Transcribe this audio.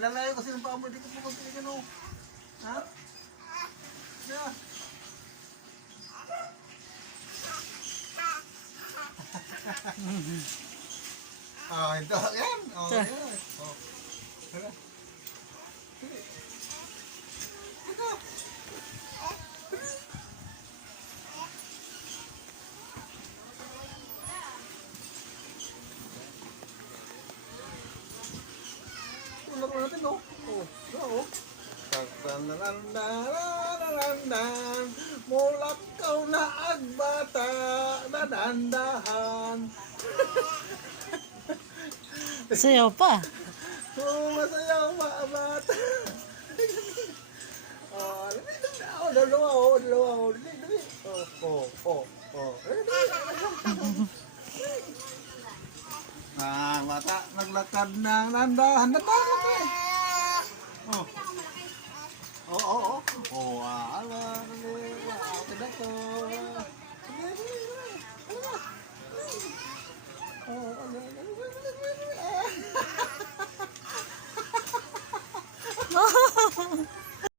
Lalayo kasi ng paa mo, di ko po magpiligan o. Ha? Yeah. Ito, yan. Yan. Tara. Ito. Laro natin, no? Oo. Tanananananananan, mulak kau na agbata, dadandahan. Sayaw pa. Masayaw mga bata. Dalawa, dali. Bata, naglakad ng landahan. Natalo ko eh. Ala, okay na to. Sige.